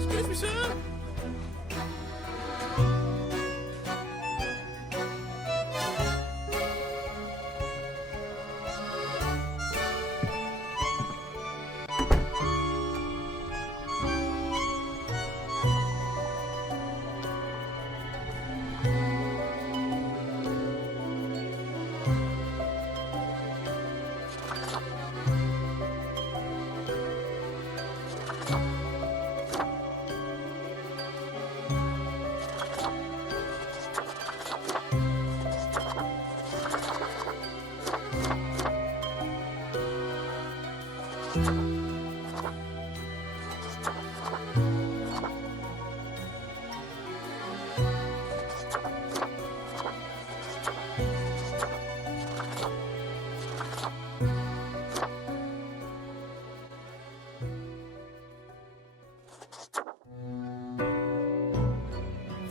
Excuse me, sir.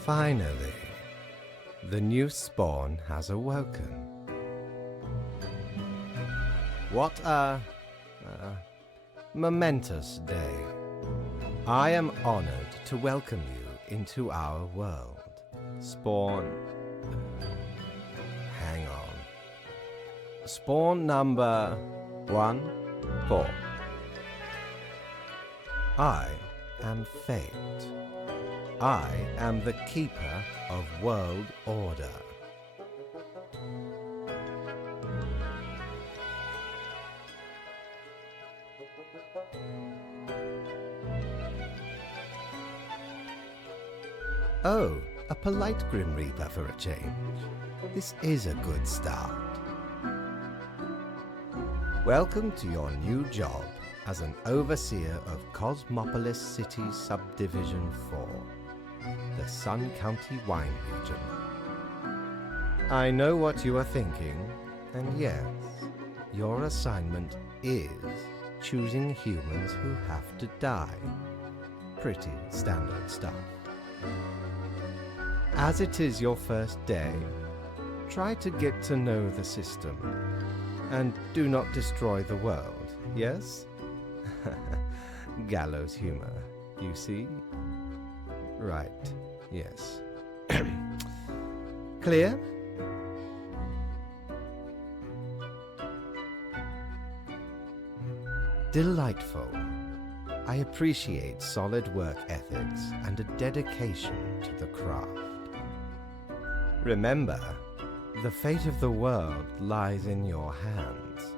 Finally, the new spawn has awoken. What a momentous day. I am honored to welcome you into our world. Spawn... hang on. Spawn number 1-4. I am fate. I am the keeper of world order. Oh, a polite Grim Reaper for a change. This is a good start. Welcome to your new job as an overseer of Cosmopolis City Subdivision 4, the Sun County wine region. I know what you are thinking, and yes, your assignment is choosing humans who have to die. Pretty standard stuff. As it is your first day, try to get to know the system, and do not destroy the world, yes? Gallows humor, you see? Right, yes. Clear? Delightful. I appreciate solid work ethics and a dedication to the craft. Remember, the fate of the world lies in your hands.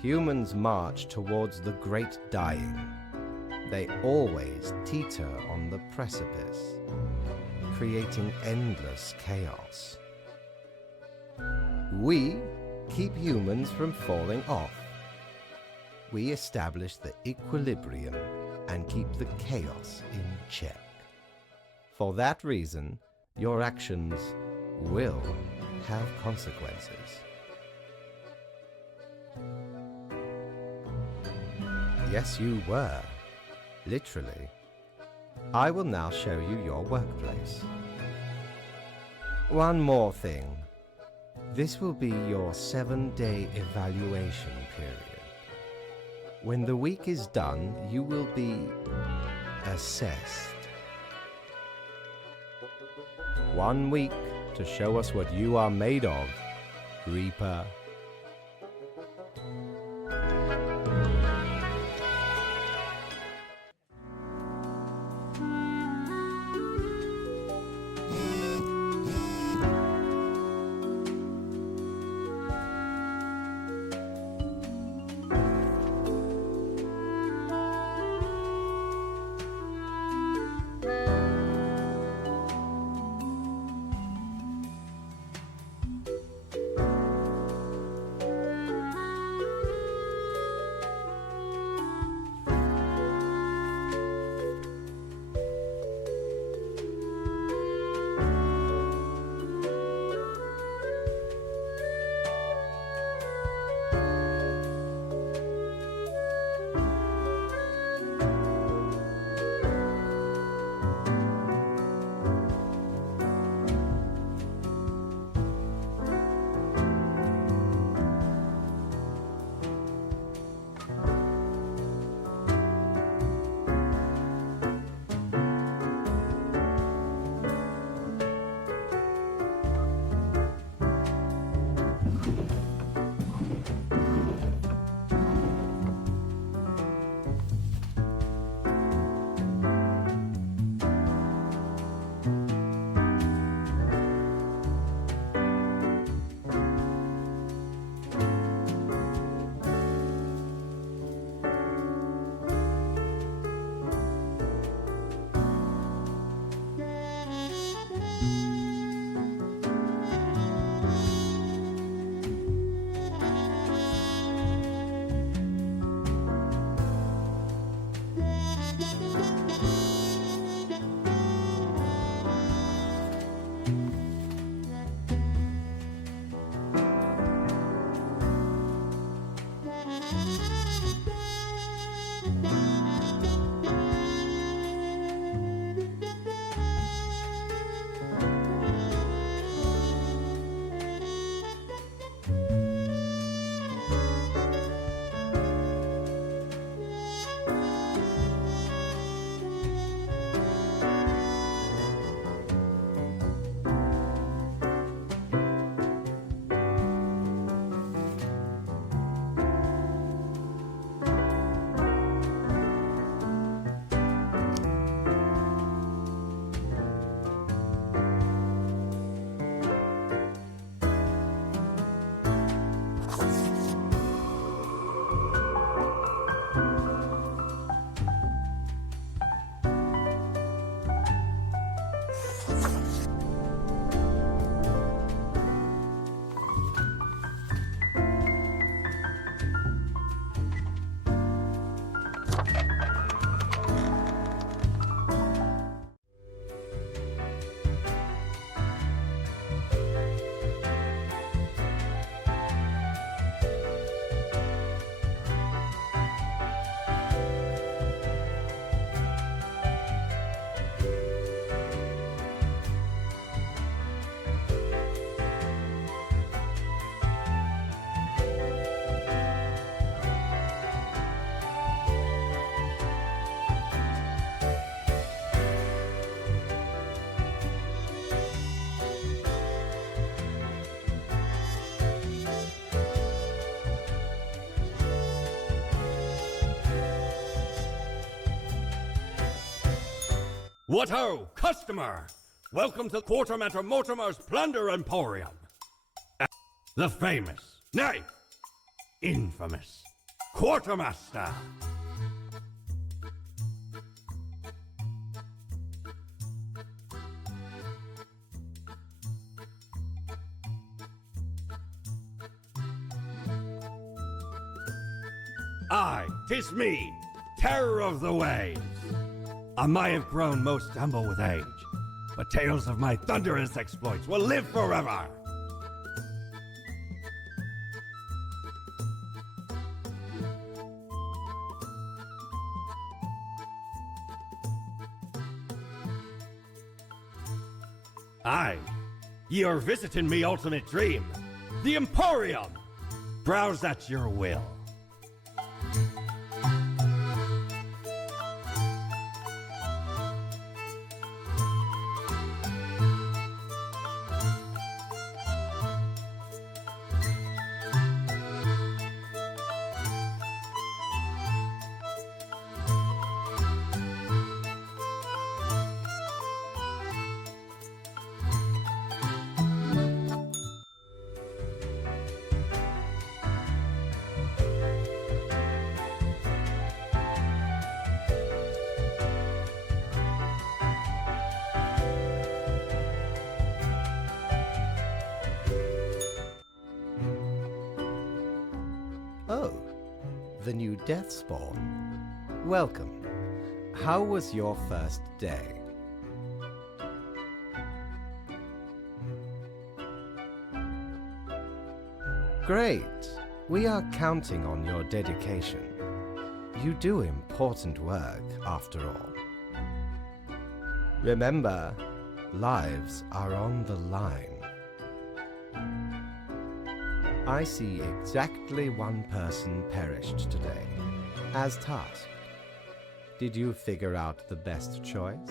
Humans march towards the great dying. They always teeter on the precipice, creating endless chaos. We keep humans from falling off. We establish the equilibrium and keep the chaos in check. For that reason, your actions will have consequences. Yes, you were. Literally. I will now show you your workplace. One more thing. This will be your 7-day evaluation period. When the week is done, you will be assessed. 1 week to show us what you are made of, Reaper. What ho, customer! Welcome to Quartermaster Mortimer's Plunder Emporium. The famous, nay, infamous Quartermaster. Aye, 'tis me, terror of the waves. I may have grown most humble with age, but tales of my thunderous exploits will live forever. Aye, ye are visiting me ultimate dream, the Emporium. Browse at your will. Oh, the new death spawn. Welcome. How was your first day? Great. We are counting on your dedication. You do important work, after all. Remember, lives are on the line. I see exactly one person perished today, as tasked. Did you figure out the best choice?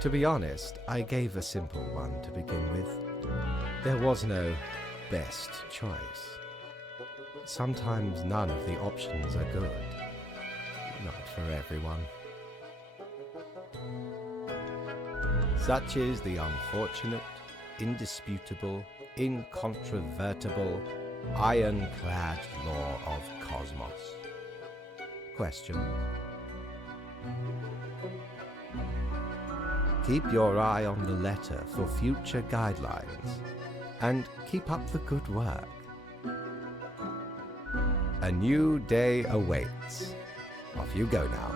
To be honest, I gave a simple one to begin with. There was no best choice. Sometimes none of the options are good. Not for everyone. Such is the unfortunate, indisputable, incontrovertible, ironclad law of cosmos. Question. Keep your eye on the letter for future guidelines, and keep up the good work. A new day awaits. Off you go now.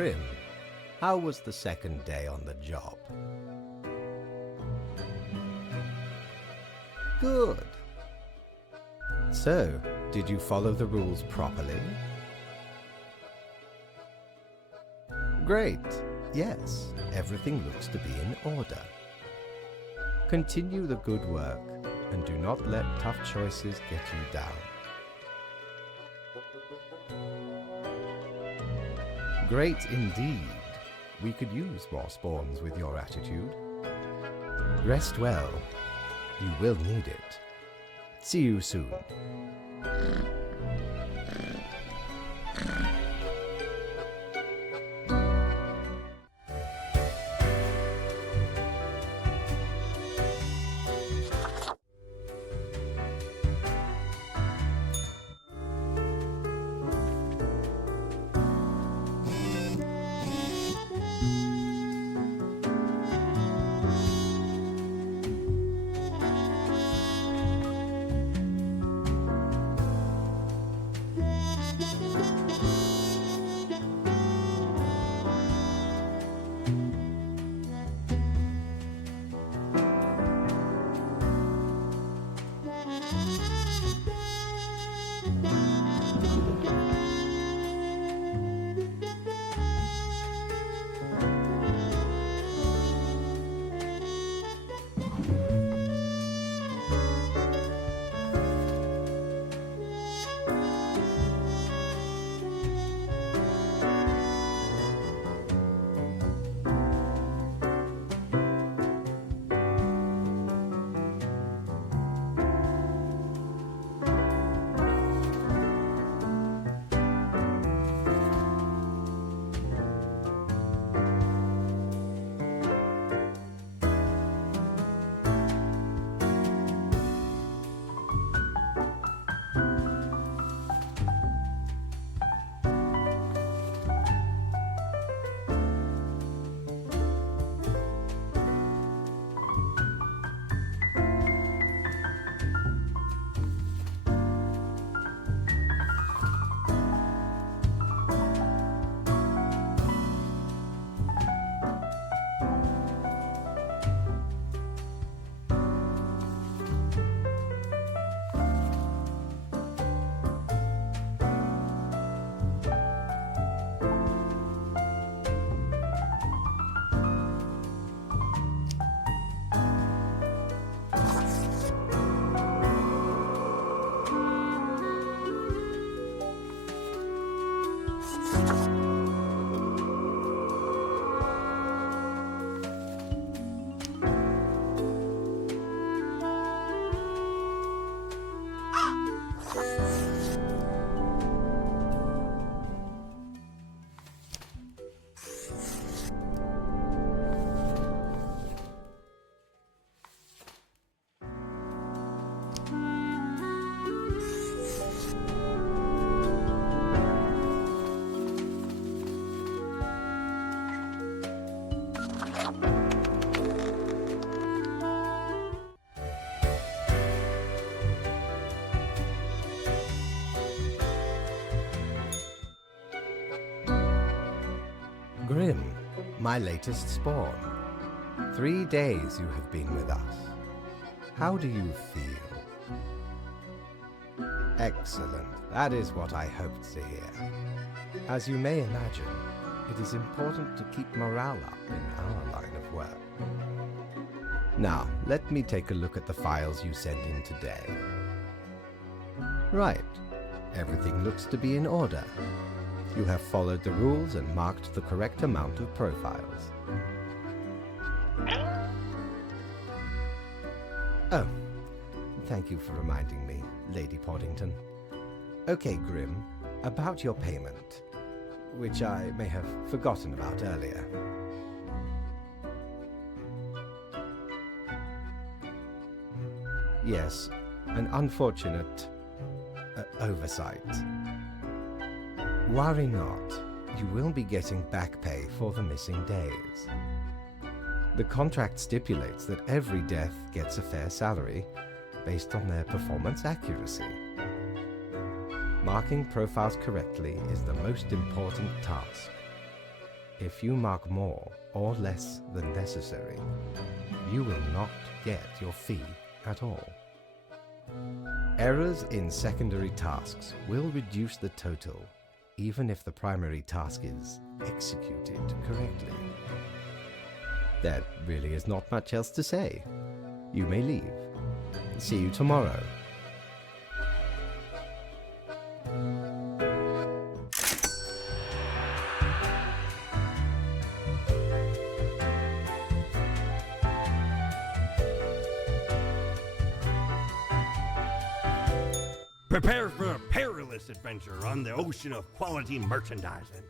Grim, how was the second day on the job? Good. So, did you follow the rules properly? Great. Yes, everything looks to be in order. Continue the good work and do not let tough choices get you down. Great indeed. We could use more spawns with your attitude. Rest well. You will need it. See you soon. Grim, my latest spawn. 3 days you have been with us. How do you feel? Excellent. That is what I hoped to hear. As you may imagine, it is important to keep morale up in our line of work. Now, let me take a look at the files you sent in today. Right. Everything looks to be in order. You have followed the rules and marked the correct amount of profiles. Oh, thank you for reminding me, Lady Poddington. Okay, Grim, about your payment, which I may have forgotten about earlier. Yes, an unfortunate oversight. Worry not, you will be getting back pay for the missing days. The contract stipulates that every death gets a fair salary based on their performance accuracy. Marking profiles correctly is the most important task. If you mark more or less than necessary, you will not get your fee at all. Errors in secondary tasks will reduce the total, even if the primary task is executed correctly. There really is not much else to say. You may leave. See you tomorrow. Prepare for a perilous adventure on the ocean of quality merchandising.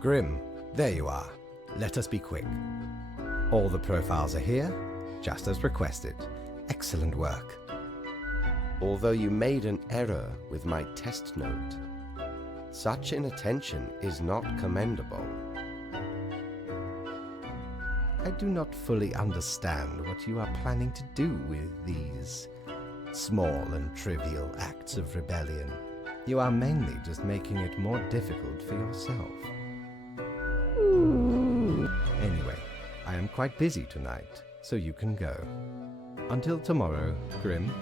Grim, there you are. Let us be quick. All the profiles are here, just as requested. Excellent work. Although you made an error with my test note, such inattention is not commendable. I do not fully understand what you are planning to do with these small and trivial acts of rebellion. You are mainly just making it more difficult for yourself. Anyway, I am quite busy tonight, so you can go. Until tomorrow, Grim.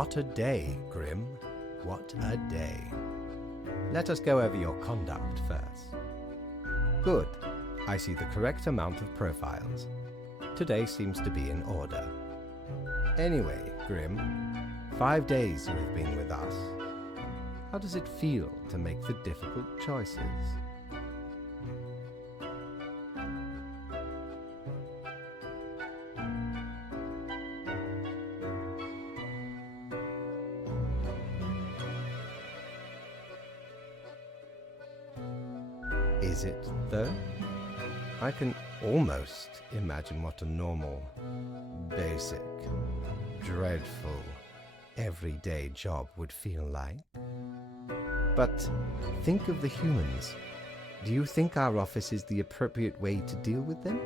What a day, Grim. What a day. Let us go over your conduct first. Good. I see the correct amount of profiles. Today seems to be in order. Anyway, Grim, 5 days you have been with us. How does it feel to make the difficult choices? Is it, though? I can almost imagine what a normal, basic, dreadful, everyday job would feel like. But think of the humans. Do you think our office is the appropriate way to deal with them?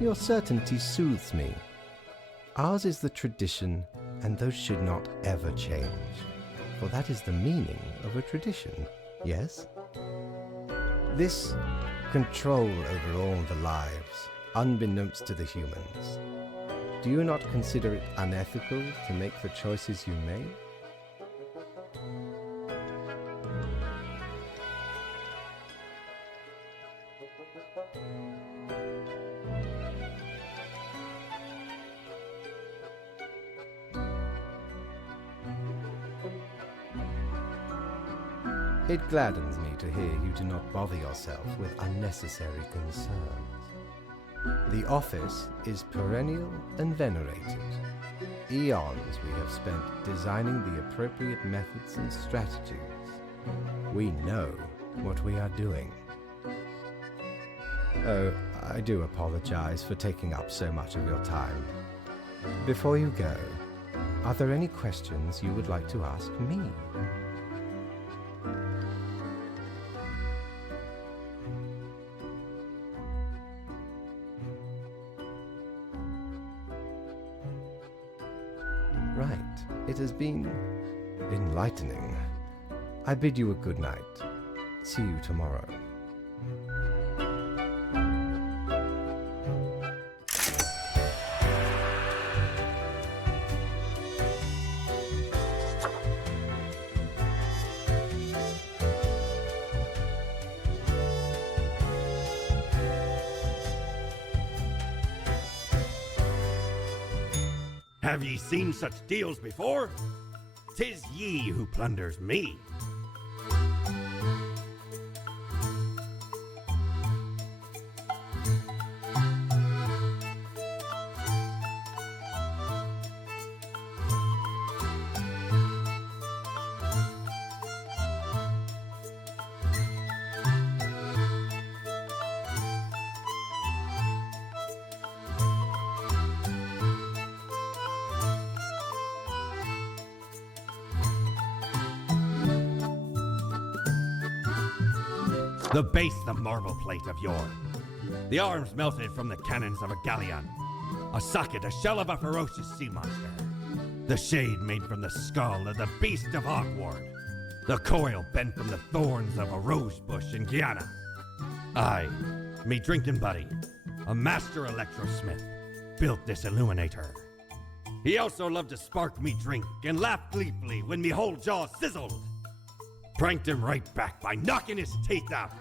Your certainty soothes me. Ours is the tradition, and those should not ever change. For that is the meaning of a tradition, yes? This control over all the lives, unbeknownst to the humans. Do you not consider it unethical to make the choices you made? It gladdens me to hear you do not bother yourself with unnecessary concerns. The office is perennial and venerated. Eons we have spent designing the appropriate methods and strategies. We know what we are doing. Oh, I do apologize for taking up so much of your time. Before you go, are there any questions you would like to ask me? Right. It has been enlightening. I bid you a good night. See you tomorrow. Have ye seen such deals before? 'Tis ye who plunders me. The base, the marble plate of yore. The arms melted from the cannons of a galleon. A socket, a shell of a ferocious sea monster. The shade made from the skull of the beast of Hogward. The coil bent from the thorns of a rose bush in Guyana. I, me drinking buddy, a master electrosmith, built this illuminator. He also loved to spark me drink and laugh gleefully when me whole jaw sizzled. Pranked him right back by knocking his teeth out.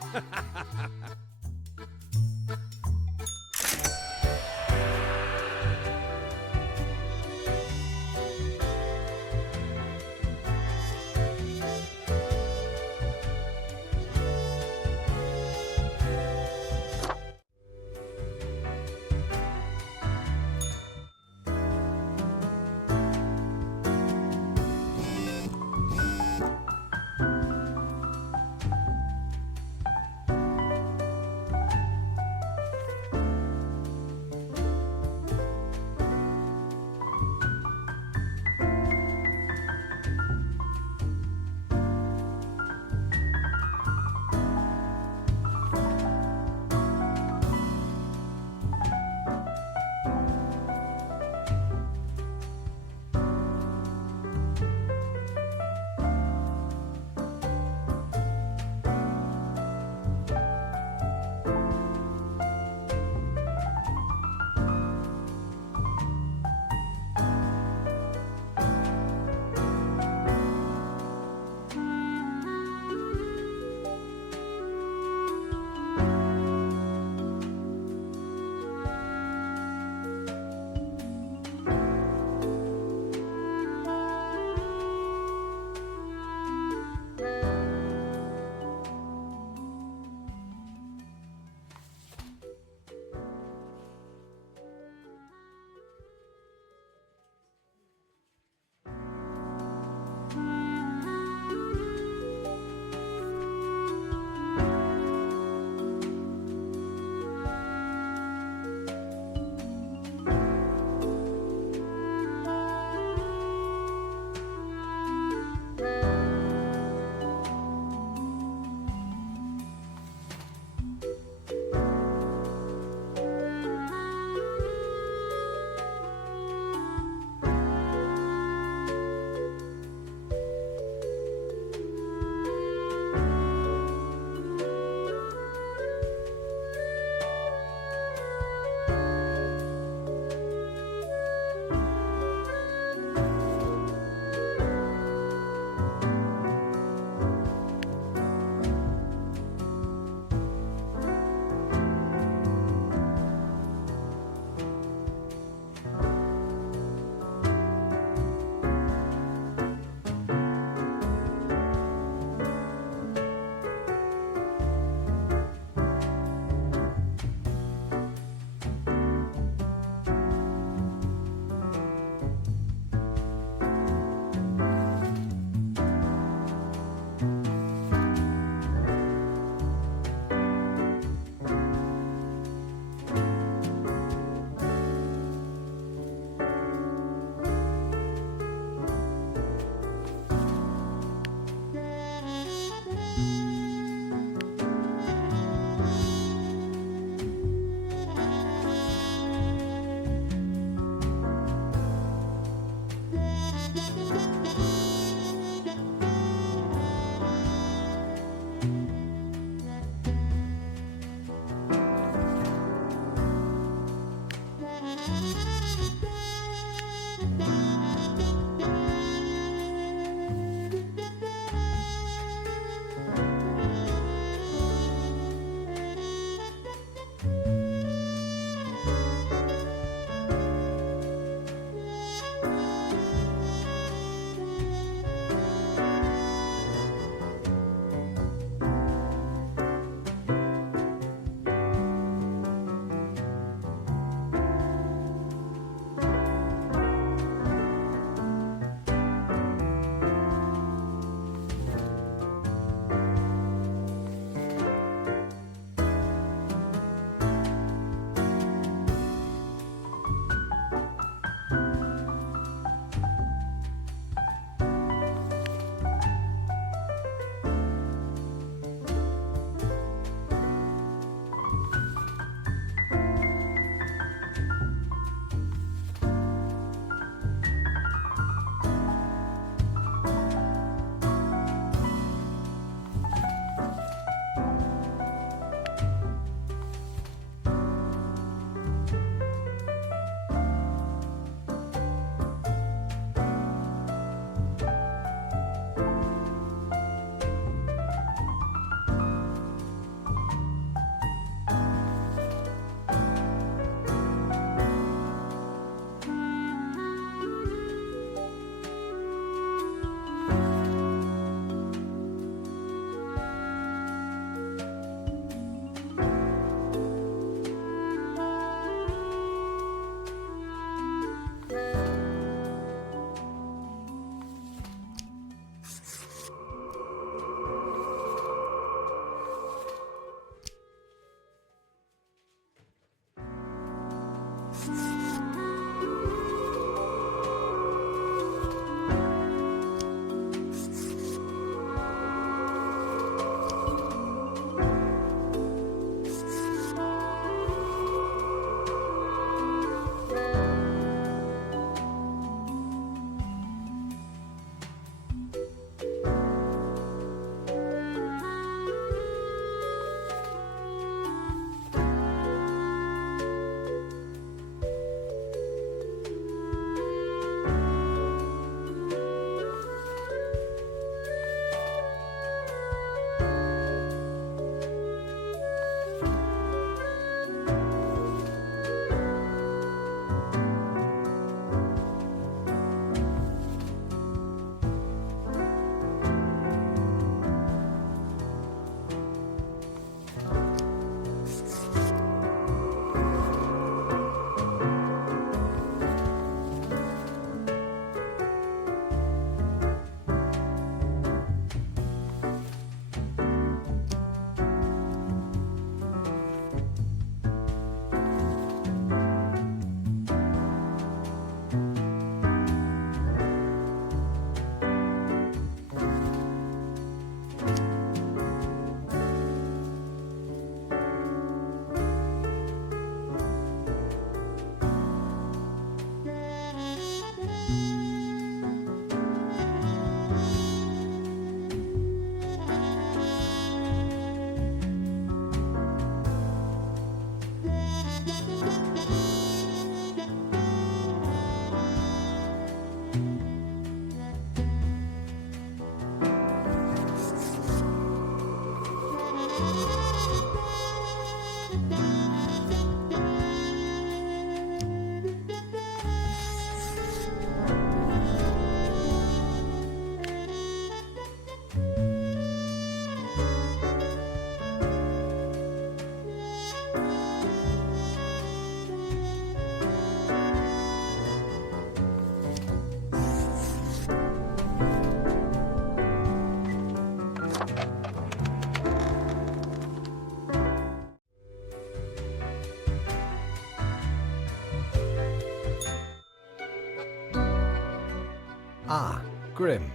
Grim,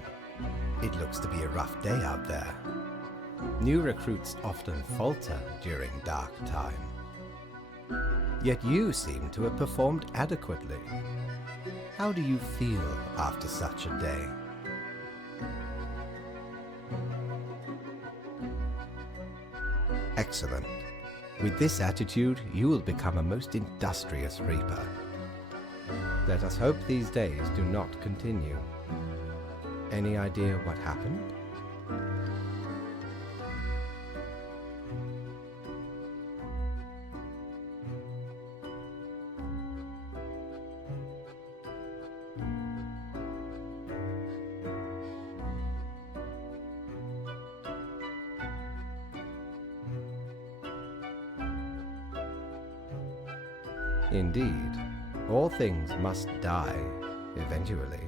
it looks to be a rough day out there. New recruits often falter during dark time. Yet you seem to have performed adequately. How do you feel after such a day? Excellent. With this attitude, you will become a most industrious reaper. Let us hope these days do not continue. Any idea what happened? Indeed, all things must die, eventually.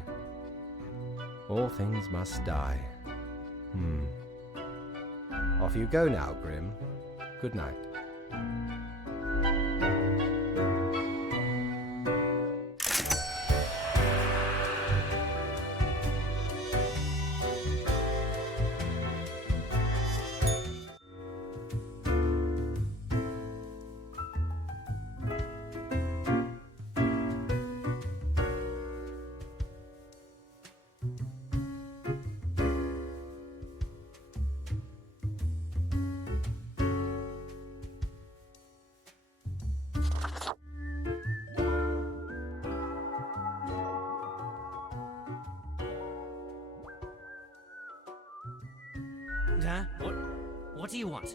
All things must die. Off you go now, Grim. Good night. Huh? What do you want?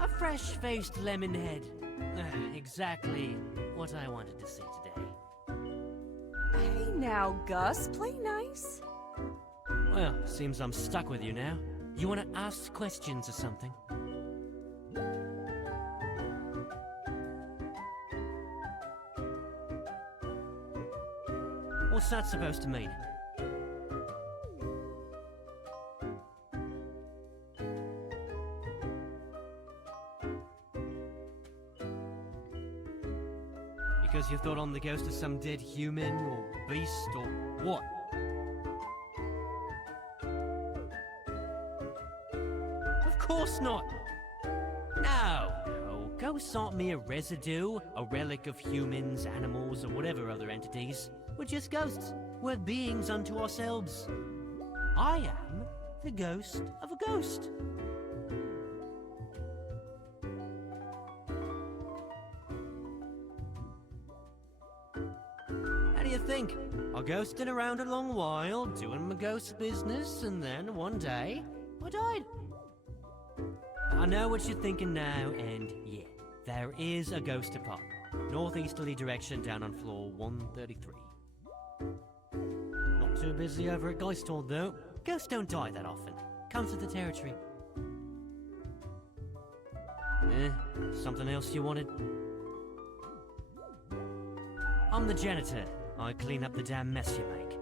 A fresh-faced lemon head. Exactly what I wanted to see today. Hey now, Gus, play nice. Well, seems I'm stuck with you now. You want to ask questions or something? What's that supposed to mean? Because you thought I'm the ghost of some dead human or beast or what? Of course not! No! Ghosts aren't mere residue, a relic of humans, animals, or whatever other entities. We're just ghosts. We're beings unto ourselves. I am the ghost of a ghost. How do you think? I ghosted around a long while, doing my ghost business, and then one day, I died. I know what you're thinking now, and yeah, there is a ghost apartment. Northeasterly direction down on floor 133. Not too busy over at Geisthall, though. Ghosts don't die that often. Comes with the territory. Something else you wanted? I'm the janitor. I clean up the damn mess you make.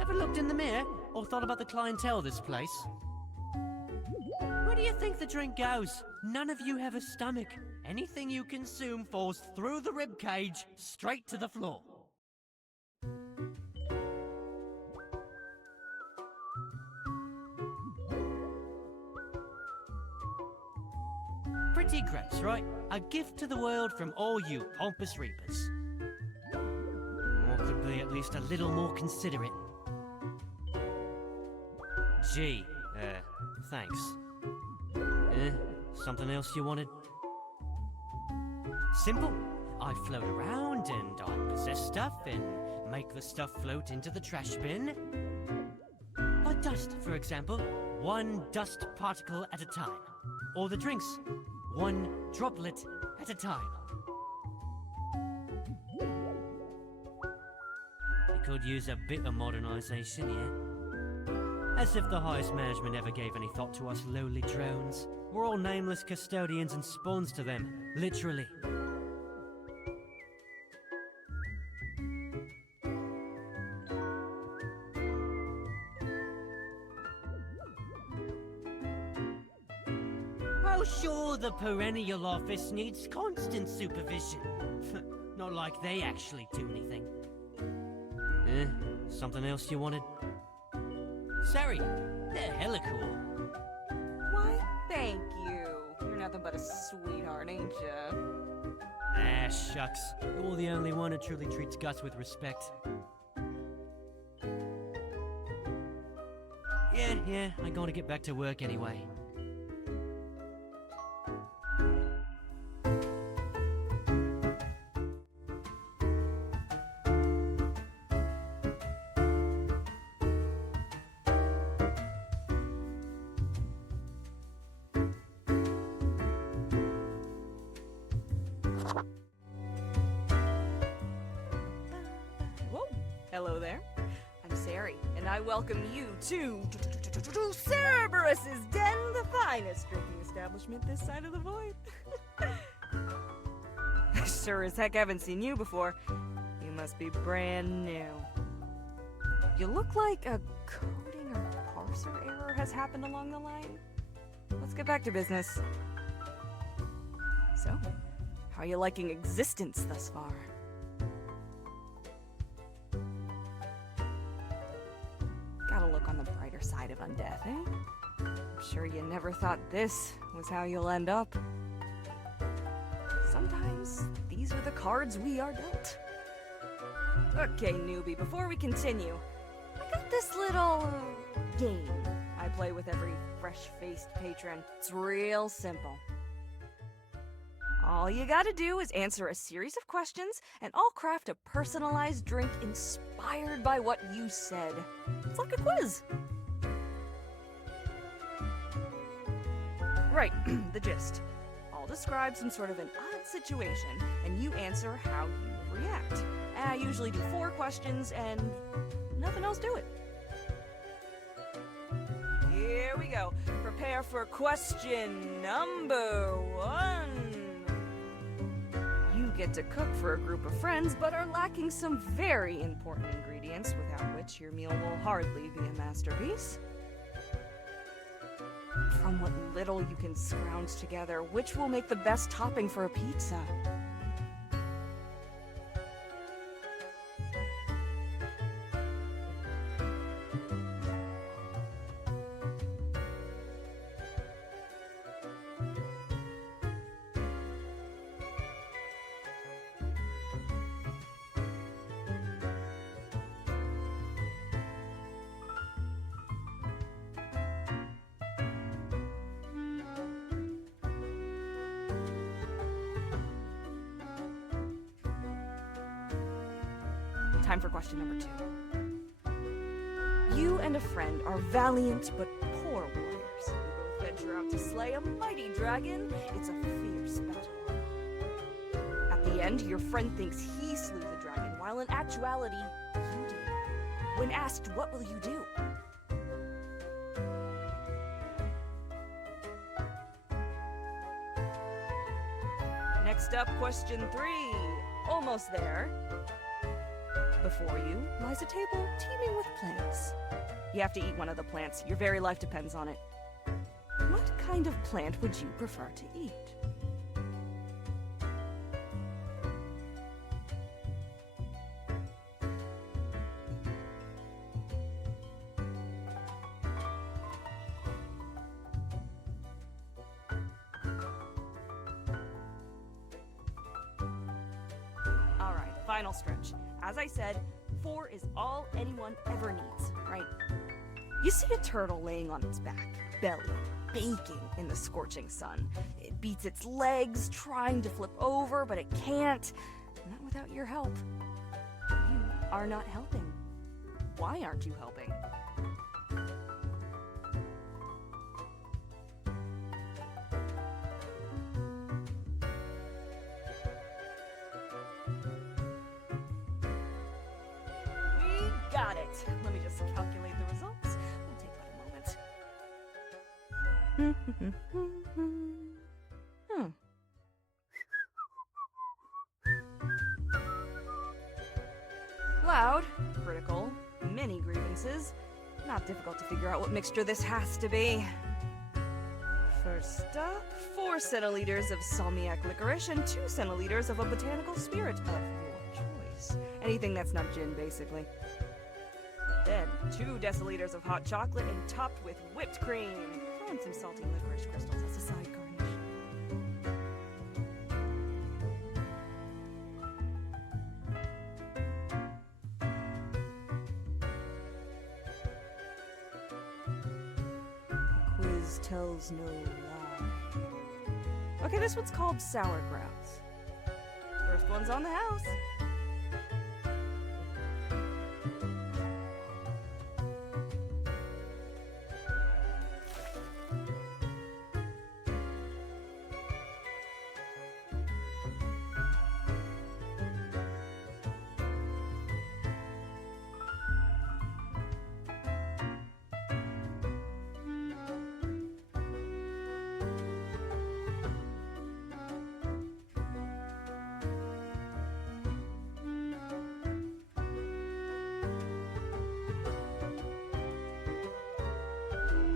Ever looked in the mirror or thought about the clientele of this place? Where do you think the drink goes? None of you have a stomach. Anything you consume falls through the rib cage straight to the floor. Pretty gross, right? A gift to the world from all you pompous reapers. Or could be at least a little more considerate. Gee, thanks. Something else you wanted? Simple. I float around and I possess stuff and make the stuff float into the trash bin. Like dust, for example. One dust particle at a time. Or the drinks. One droplet at a time. They could use a bit of modernization, yeah? As if the highest management ever gave any thought to us lowly drones. We're all nameless custodians and spawns to them, literally. Oh, sure, the perennial office needs constant supervision. Not like they actually do anything. Something else you wanted? Sorry, they're hella cool. Why, thank you. You're nothing but a sweetheart, ain't you? Ah, shucks. You're the only one who truly treats Gus with respect. Yeah, I gotta get back to work anyway. Whoa. Hello there. I'm Sari, and I welcome you to Cerberus's Den, the finest drinking establishment this side of the void. Sure as heck haven't seen you before. You must be brand new. You look like a coding or parser error has happened along the line. Let's get back to business. So, how are you liking existence thus far? Gotta look on the brighter side of undeath, eh? I'm sure you never thought this was how you'll end up. Sometimes these are the cards we are dealt. Okay, newbie, before we continue, I got this little game I play with every fresh-faced patron. It's real simple. All you gotta do is answer a series of questions, and I'll craft a personalized drink inspired by what you said. It's like a quiz. Right, the gist. I'll describe some sort of an odd situation, and you answer how you react. I usually do 4 questions, and nothing else to it. Here we go. Prepare for question number 1. You get to cook for a group of friends, but are lacking some very important ingredients without which your meal will hardly be a masterpiece. From what little you can scrounge together, which will make the best topping for a pizza? Time for question number 2. You and a friend are valiant but poor warriors. You both venture out to slay a mighty dragon. It's a fierce battle. At the end, your friend thinks he slew the dragon, while in actuality, you did. When asked, what will you do? Next up, question 3. Almost there. Before you lies a table teeming with plants. You have to eat one of the plants. Your very life depends on it. What kind of plant would you prefer to eat? All right, final stretch. As I said, 4 is all anyone ever needs, right? You see a turtle laying on its back, belly baking in the scorching sun. It beats its legs, trying to flip over, but it can't. Not without your help. You are not helping. Why aren't you helping? Got it. Let me just calculate the results. We'll take but a moment. Loud, critical, many grievances. Not difficult to figure out what mixture this has to be. For First up, 4 centiliters of salmiak licorice and 2 centiliters of a botanical spirit of your choice. Anything that's not gin, basically. Then, 2 deciliters of hot chocolate and topped with whipped cream. Throw in some salty licorice crystals as a side garnish. Quiz tells no lie. Okay, this one's called sauerkrauts. First one's on the house.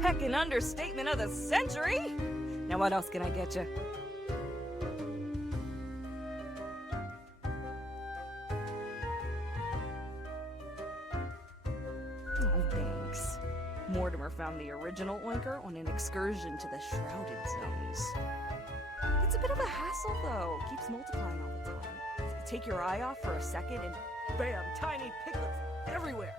Heckin' understatement of the century! Now what else can I get you? Oh, thanks. Mortimer found the original oinker on an excursion to the Shrouded Zones. It's a bit of a hassle, though. Keeps multiplying all the time. Take your eye off for a second and bam, tiny piglets everywhere.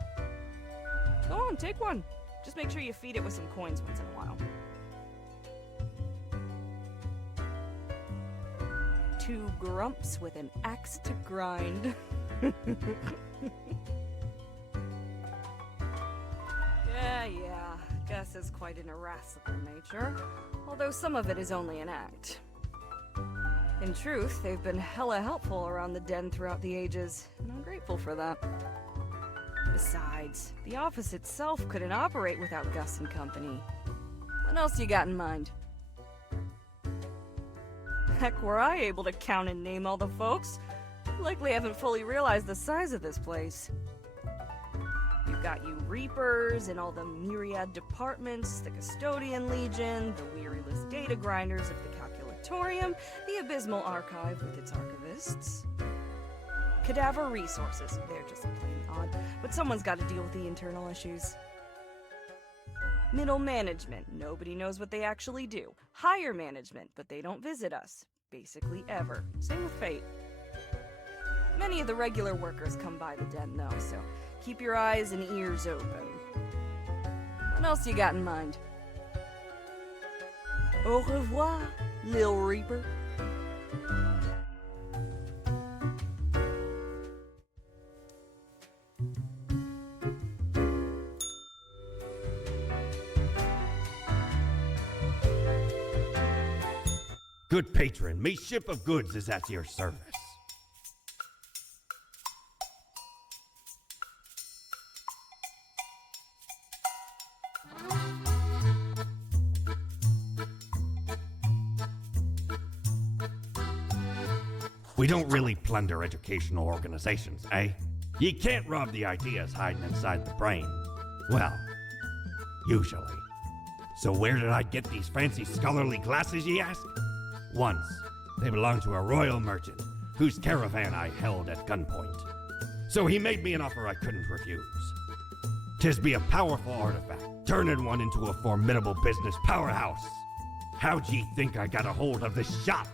Go on, take one. Just make sure you feed it with some coins once in a while. 2 grumps with an axe to grind. Yeah. Gus is quite an irascible nature, although some of it is only an act. In truth, they've been hella helpful around the den throughout the ages, and I'm grateful for that. Besides, the office itself couldn't operate without Gus and company. What else you got in mind? Heck, were I able to count and name all the folks? Likely haven't fully realized the size of this place. You've got you Reapers and all the myriad departments, the Custodian Legion, the weariless data grinders of the Calculatorium, the abysmal archive with its archivists. Cadaver resources, they're just plain odd, but someone's got to deal with the internal issues. Middle management, nobody knows what they actually do. Higher management, but they don't visit us, basically ever. Same with fate. Many of the regular workers come by the den though, so keep your eyes and ears open. What else you got in mind? Au revoir, Lil Reaper. Good patron, me ship of goods is at your service. We don't really plunder educational organizations, eh? You can't rob the ideas hiding inside the brain. Well, usually. So where did I get these fancy scholarly glasses, ye ask? Once, they belonged to a royal merchant, whose caravan I held at gunpoint. So he made me an offer I couldn't refuse. 'Tis be a powerful artifact, turning one into a formidable business powerhouse. How'd ye think I got a hold of this shop?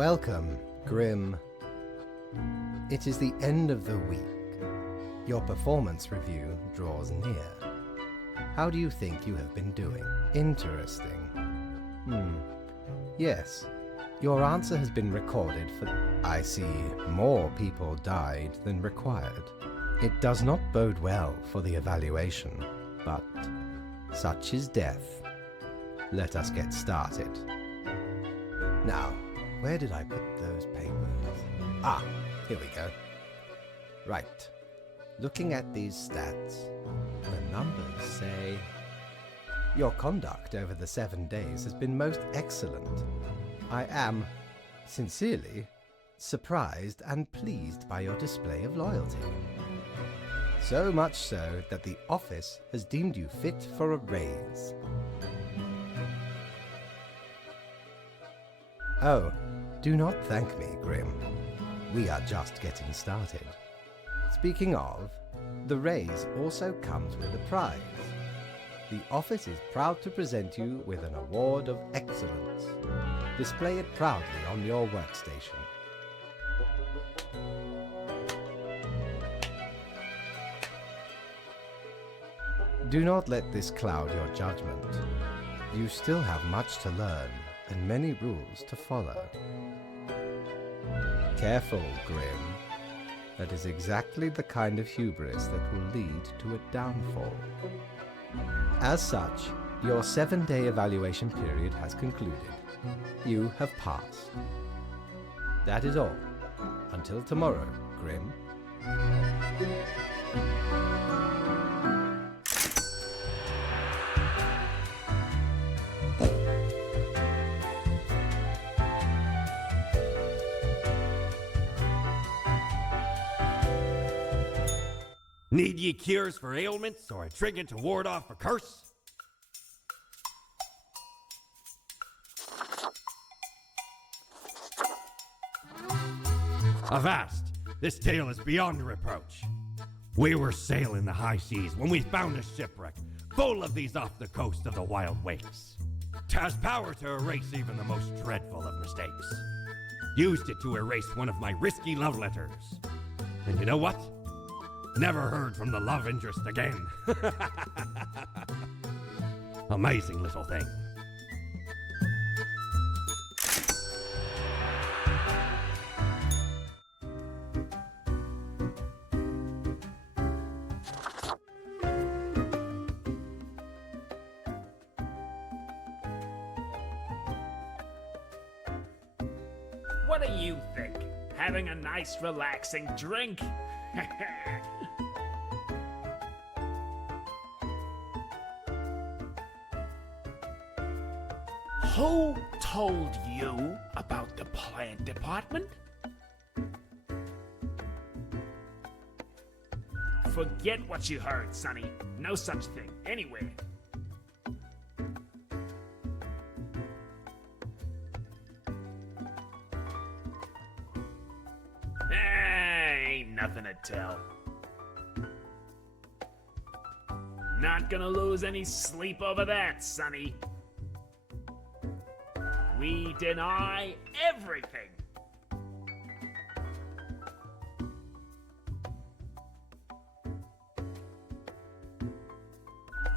Welcome, Grim. It is the end of the week. Your performance review draws near. How do you think you have been doing? Interesting. Yes, your answer has been recorded for... I see more people died than required. It does not bode well for the evaluation, but such is death. Let us get started. Now, where did I put those papers? Ah, here we go. Right. Looking at these stats, the numbers say... Your conduct over the 7 days has been most excellent. I am, sincerely, surprised and pleased by your display of loyalty. So much so that the office has deemed you fit for a raise. Oh, do not thank me, Grim. We are just getting started. Speaking of, the raise also comes with a prize. The office is proud to present you with an award of excellence. Display it proudly on your workstation. Do not let this cloud your judgment. You still have much to learn and many rules to follow. Careful, Grim. That is exactly the kind of hubris that will lead to a downfall. As such, your 7-day evaluation period has concluded. You have passed. That is all. Until tomorrow, Grim. Need ye cures for ailments, or a trinket to ward off a curse? Avast! This tale is beyond reproach. We were sailing the high seas when we found a shipwreck full of these off the coast of the wild wakes. 'Twas power to erase even the most dreadful of mistakes. Used it to erase one of my risky love letters. And you know what? Never heard from the love interest again. Amazing little thing. What do you think? Having a nice relaxing drink? Who told you about the plant department? Forget what you heard, Sonny. No such thing anywhere. Ain't nothing to tell. Not gonna lose any sleep over that, Sonny. We deny everything.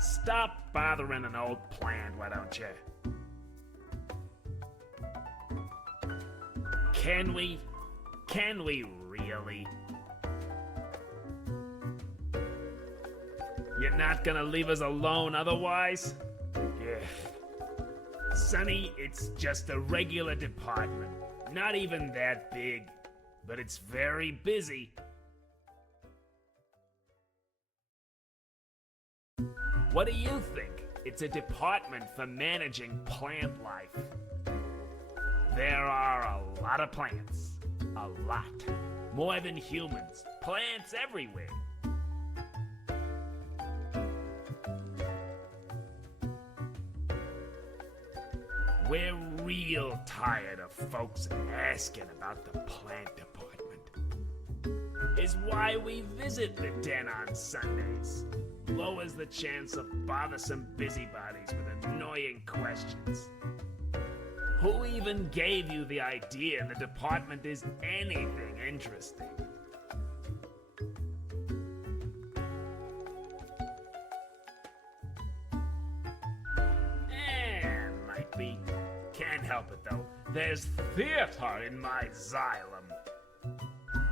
Stop bothering an old plant, why don't you? Can we? Can we really? You're not gonna leave us alone otherwise? Yeah. Sonny, it's just a regular department. Not even that big, but it's very busy. What do you think? It's a department for managing plant life. There are a lot of plants. A lot. More than humans. Plants everywhere. We're real tired of folks asking about the plant department. Is why we visit the den on Sundays. Lowers the chance of bothersome busybodies with annoying questions. Who even gave you the idea the department is anything interesting? Might be. Can't help it though. There's theater in my xylem.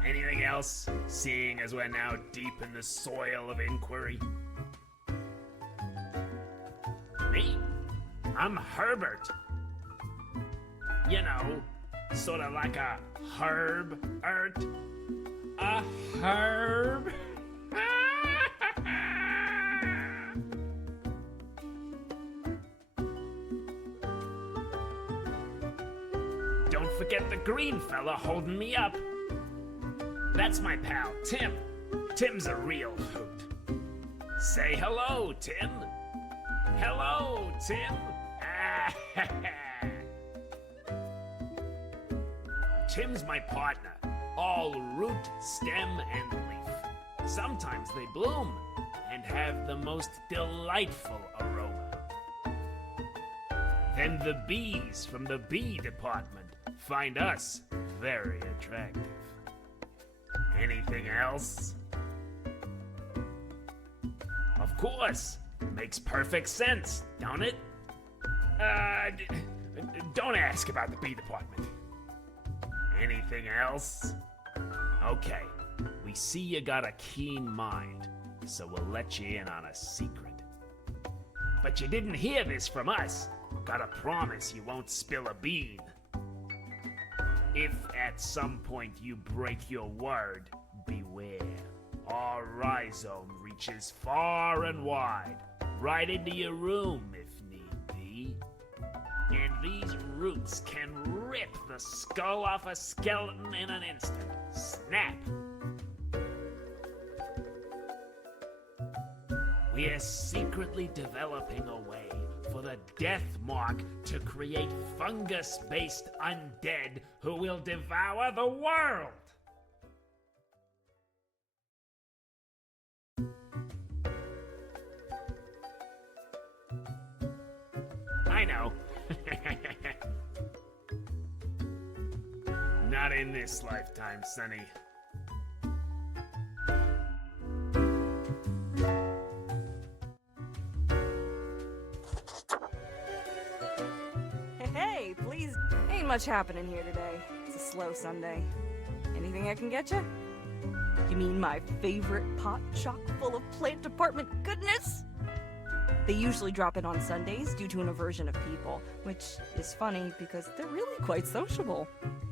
Anything else, seeing as we're now deep in the soil of inquiry? Me? I'm Herbert. You know, sort of like a herb-ert. A herb? Don't forget the green fella holding me up. That's my pal, Tim. Tim's a real hoot. Say hello, Tim. Hello, Tim. Tim's my partner, all root, stem, and leaf. Sometimes they bloom and have the most delightful aroma. Then the bees from the bee department find us very attractive. Anything else? Of course. Makes perfect sense, don't it? Don't ask about the bee department. Anything else? Okay, we see you got a keen mind, so we'll let you in on a secret. But you didn't hear this from us. Gotta promise you won't spill a bean. If at some point you break your word, beware. Our rhizome reaches far and wide, right into your room if need be. And these roots can rip the skull off a skeleton in an instant. Snap! We are secretly developing a way for the death mark to create fungus-based undead who will devour the world! I know. Not in this lifetime, Sonny. Hey, please. Ain't much happening here today. It's a slow Sunday. Anything I can get you? You mean my favorite pot chock full of plant department goodness? They usually drop in on Sundays due to an aversion of people, which is funny because they're really quite sociable.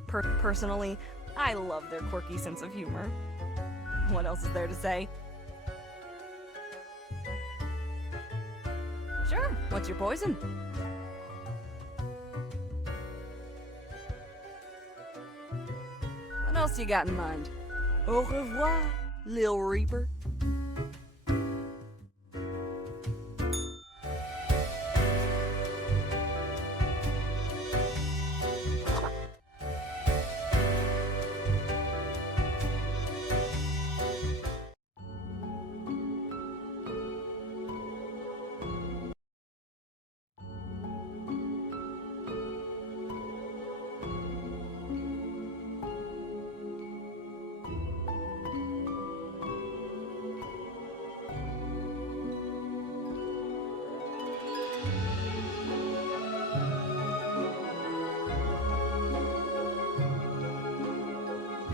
Personally, I love their quirky sense of humor. What else is there to say? Sure, what's your poison? What else you got in mind? Au revoir, Lil Reaper.